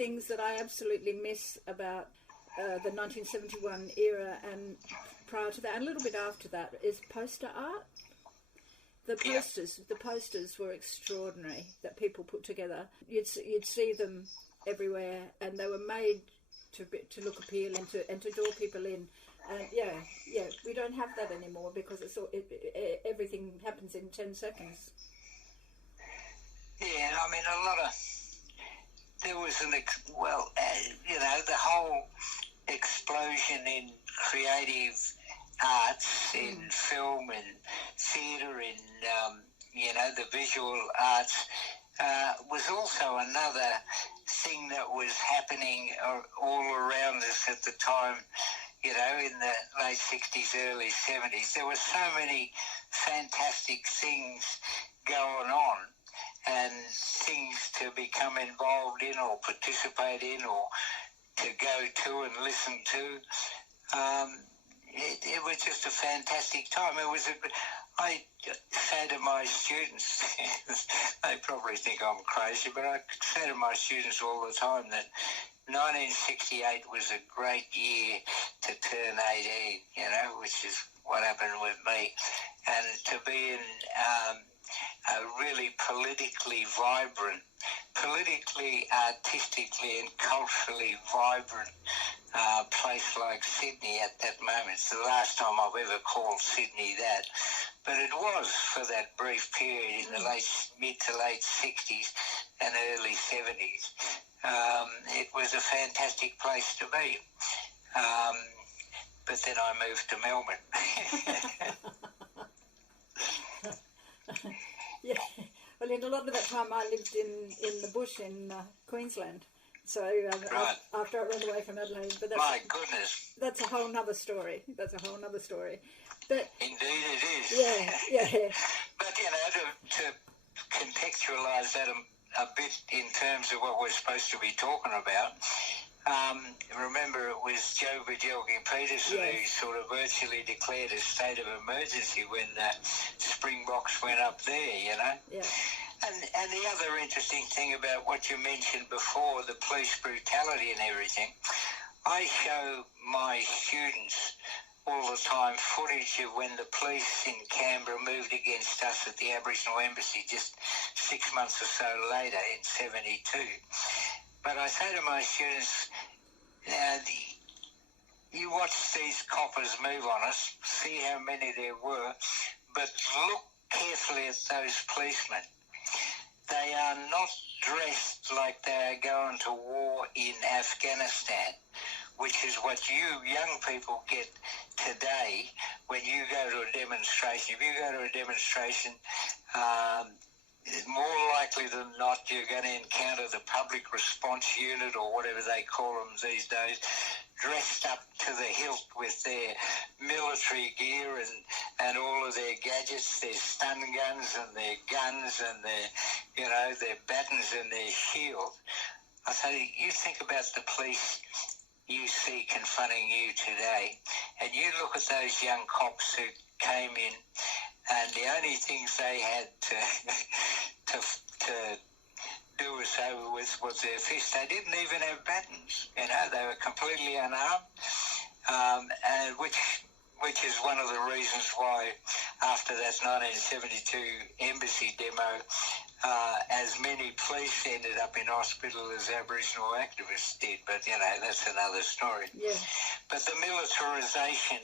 things that I absolutely miss about the 1971 era and prior to that, and a little bit after that, is poster art. The posters were extraordinary that people put together. You'd see them everywhere, and they were made to look appealing and to draw people in. And we don't have that anymore because everything happens in 10 seconds. Yeah, I mean, there was the whole explosion in creative arts in film and theatre, in the visual arts, was also another thing that was happening all around us at the time. In the late 60s, early 70s, there were so many fantastic things going on and things to become involved in or participate in or to go to and listen to. It was just a fantastic time. I say to my students, they probably think I'm crazy, but I say to my students all the time that 1968 was a great year to turn 18, which is what happened with me. And to be in a really politically vibrant, politically, artistically and culturally vibrant place like Sydney at that moment. It's the last time I've ever called Sydney that. But it was for that brief period in the mid to late 60s and early 70s. It was a fantastic place to be. But then I moved to Melbourne. Yeah, well, in a lot of that time I lived in the bush in Queensland. So right. After I ran away from Adelaide, but my goodness, that's a whole nother story. But indeed, it is. Yeah. But to contextualise that a bit in terms of what we're supposed to be talking about. Remember, it was Joe Bajelgi-Peterson who sort of virtually declared a state of emergency when the Springboks went up there, Yeah. And the other interesting thing about what you mentioned before, the police brutality and everything, I show my students all the time footage of when the police in Canberra moved against us at the Aboriginal Embassy just 6 months or so later in 72. But I say to my students, you watch these coppers move on us, see how many there were, but look carefully at those policemen. They are not dressed like they are going to war in Afghanistan, which is what you young people get today when you go to a demonstration. If you go to a demonstration, more likely than not, you're going to encounter the public response unit or whatever they call them these days, dressed up to the hilt with their military gear and all of their gadgets, their stun guns and their guns and their batons and their shield. I say, you think about the police you see confronting you today, and you look at those young cops who came in, and the only things they had to do us over with was their fists. They didn't even have batons. They were completely unarmed, and which is one of the reasons why after that 1972 embassy demo, as many police ended up in hospital as Aboriginal activists did. But, that's another story. Yeah. But the militarisation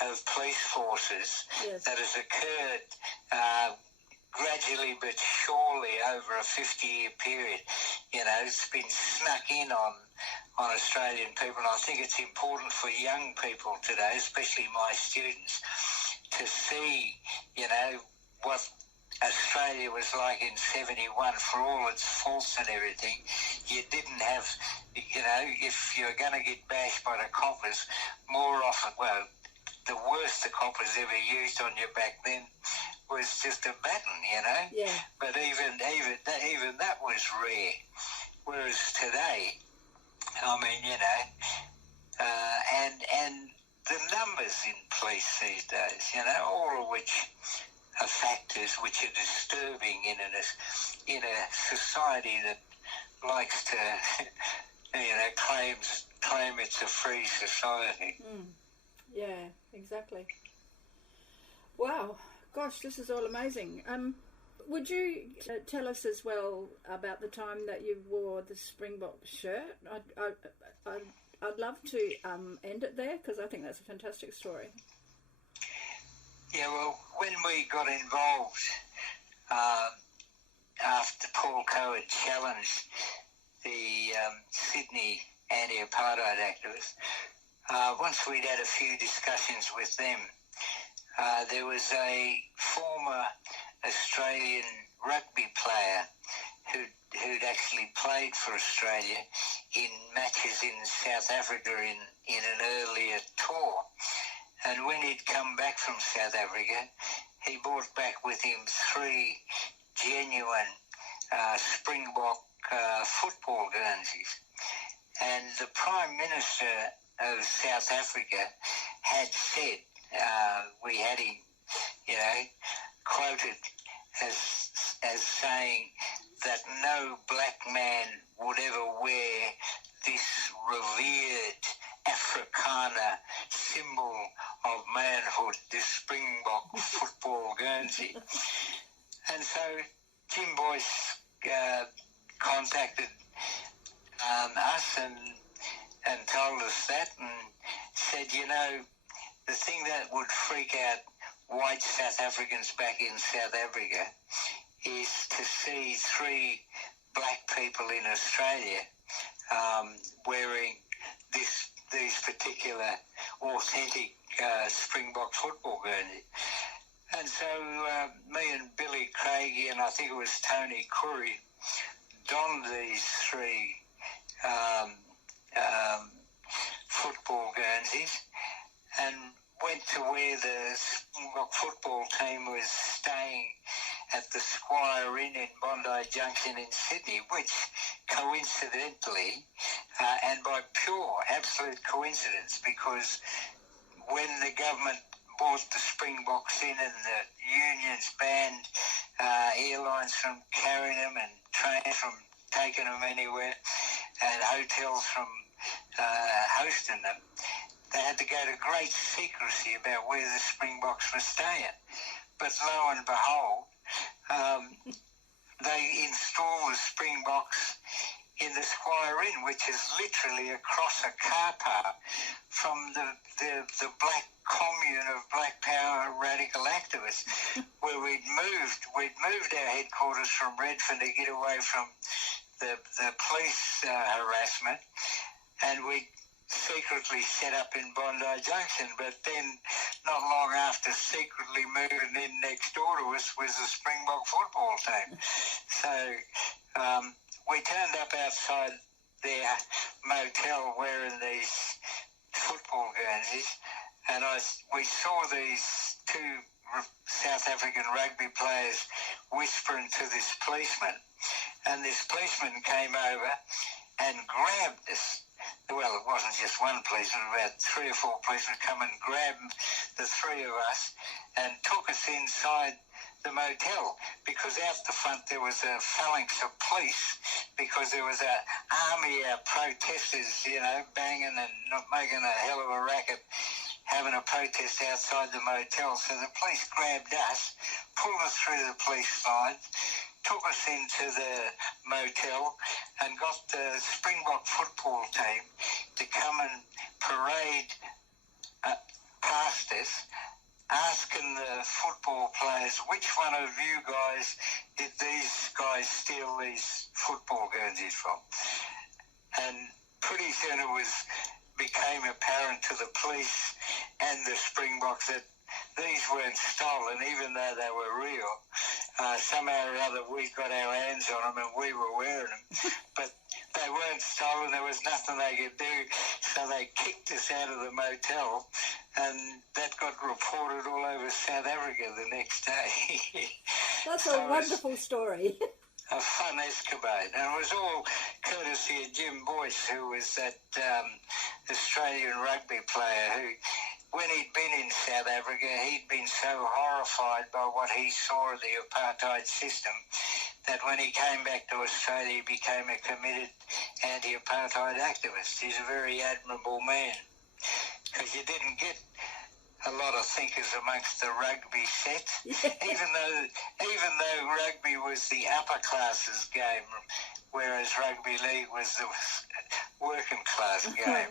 of police forces that has occurred gradually but surely over a 50-year period, it's been snuck in on Australian people. And I think it's important for young people today, especially my students, to see, what Australia was like in 71, for all its faults and everything. You didn't have, if you're going to get bashed by the coppers, more often, the worst the coppers ever used on you back then was just a baton, Yeah. But even that was rare. Whereas today, and the numbers in police these days, all of which are factors which are disturbing in a society that likes to, claim it's a free society. Yeah, exactly. Wow, gosh, this is all amazing. Would you tell us as well about the time that you wore the Springbok shirt? I'd love to end it there because I think that's a fantastic story. Yeah, well, when we got involved after Paul Coe had challenged the Sydney anti-apartheid activists, once we'd had a few discussions with them, there was a former Australian rugby player who'd actually played for Australia in matches in South Africa in an earlier tour. And when he'd come back from South Africa, he brought back with him 3 genuine Springbok football Guernseys. And the Prime Minister of South Africa had said, we had him, quoted as saying that no black man would ever wear this revered Afrikaner symbol of manhood, this Springbok football Guernsey. And so Jim Boyce contacted us and told us that and said, the thing that would freak out white South Africans back in South Africa is to see 3 black people in Australia wearing these particular authentic Springbok football Guernsey. And so me and Billy Craigie and I think it was Tony Curry donned these 3 football Guernseys and went to where the Springbok football team was staying at the Squire Inn in Bondi Junction in Sydney, which coincidentally, and by pure absolute coincidence, because when the government brought the Springboks in and the unions banned airlines from carrying them and trains from taking them anywhere and hotels from hosting them, they had to go to great secrecy about where the Springboks were staying. But lo and behold, they installed the Springboks in the Squire Inn, which is literally across a car park from the black commune of Black Power radical activists, where we'd moved our headquarters from Redfern to get away from the police harassment, and we secretly set up in Bondi Junction, but then not long after secretly moving in next door to us was the Springbok football team. So we turned up outside their motel wearing these football Guernseys, and we saw these 2 South African rugby players whispering to this policeman, and this policeman came over and grabbed us. Well, it wasn't just one policeman, about 3 or 4 policemen come and grabbed the 3 of us and took us inside the motel, because out the front there was a phalanx of police, because there was an army of protesters, banging and not making a hell of a racket, having a protest outside the motel. So the police grabbed us, pulled us through the police lines, took us into the motel and got the Springbok football team to come and parade past us, asking the football players, which one of you guys did these guys steal these football Guernseys from? And pretty soon it became apparent to the police and the Springboks that these weren't stolen, even though they were real. Somehow or other we got our hands on them and we were wearing them. But they weren't stolen, there was nothing they could do, so they kicked us out of the motel, and that got reported all over South Africa the next day. That's so a wonderful story. A fun escapade, and it was all courtesy of Jim Boyce, who was that Australian rugby player who, when he'd been in South Africa, he'd been so horrified by what he saw of the apartheid system that when he came back to Australia, he became a committed anti-apartheid activist. He's a very admirable man, because you didn't get a lot of thinkers amongst the rugby set, even though rugby was the upper classes game, whereas rugby league was the working class game.